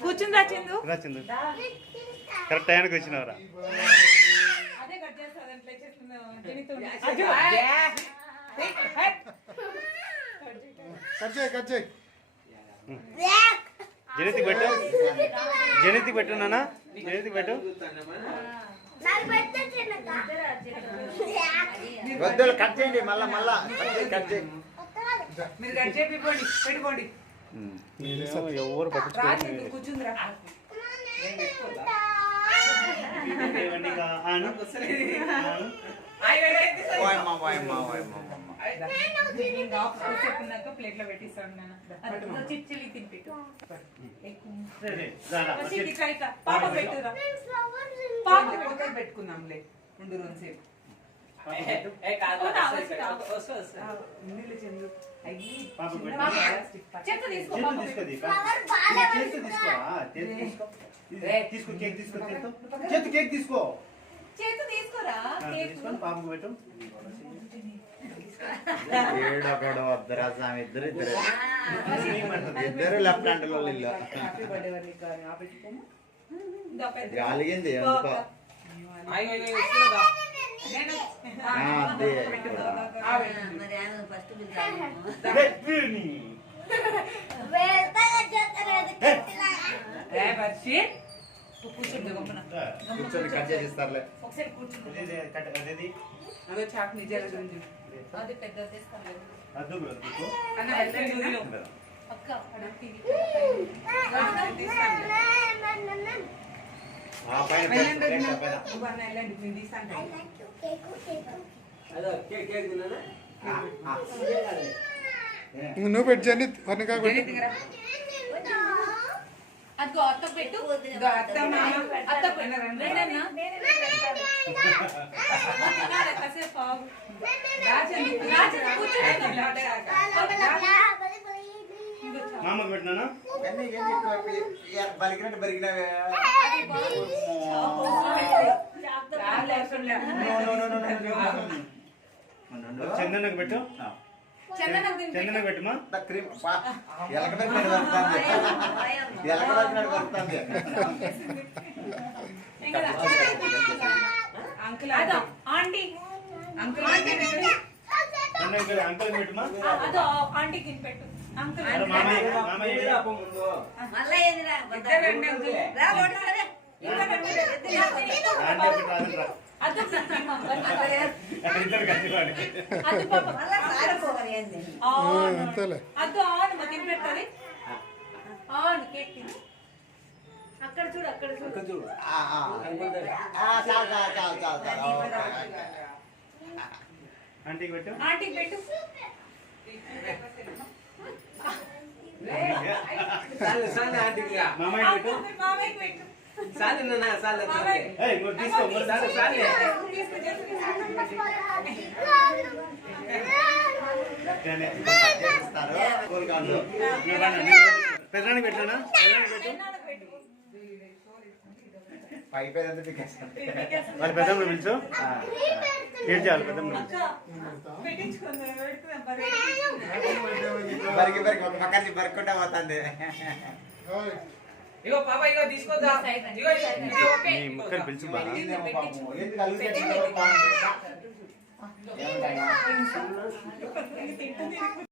కూర్చుని రాచిందు కరెక్ట్ టైంకి వచ్చినవరా జనితికి పెట్టు జనితికి పెట్టు నాన్న జనితికి పెట్టు వద్దలు కట్ చేయండి మళ్ళా మళ్ళా కట్ చేయండి మీరు కట్ చేసి పెట్టుకోండి ఎవరు పట్టించుకోండి కూర్చుందిరా ప్లేట్ లో పెట్టిస్తాను చిచ్చిలి తినిపెట్టు పాప పెట్టురా పాప పెట్టుకుందాంలే ఉండు రోజుసేపు కేక్ తీసుకో చేతు తీసుకోరా పాపకు పెట్టు ఏడొకడు వద్దరా స్వామి ఇద్దరు లెఫ్ట్ హ్యాండ్ వాళ్ళు ఇల్లు గాలిగింది ఎందుకో కూర్చొని కట్ చేసిస్తారులే ఒకసారి కూర్చుంది అదో చాక్ నిజాలు అది పెద్దది అక్క నువ్వు పెట్టు జని వర్ణిక అదిగో అత్త పెట్టు అత్త అత్త మామకు పెట్టినా బలిగినట్టు బలిగినవే చందనకు పెట్టు చందనకు పెట్టుమా ఎలక పెరిగినట్టు వస్తుంది ఎలక పెరిగినట్టు వస్తుంది అంకుల్ ఆంటీ అంకుల్ అంకల్ పెట్టుమా అదో ఆంటీకి పెట్టు అంకుల్ అక్కడ చూడు అక్కడ చూడు ఆంటీకి పెట్టు ఆంటీకి పెట్టు మామయ్యకి పెట్టు తీసుకో పెద్దనానికి పెట్టానా వాళ్ళ పెద్దమ్మ పిలుచు ఏం చేయాలి పెద్దమ్మ బరికి బరికి ఒక పక్కన బరుక్కుంటా పోతుంది ఇగో పాప ఇగో తీసుకోదా ఇగో ఓకే నీ ముక్కని పిలుచు బాగా ఎందుకు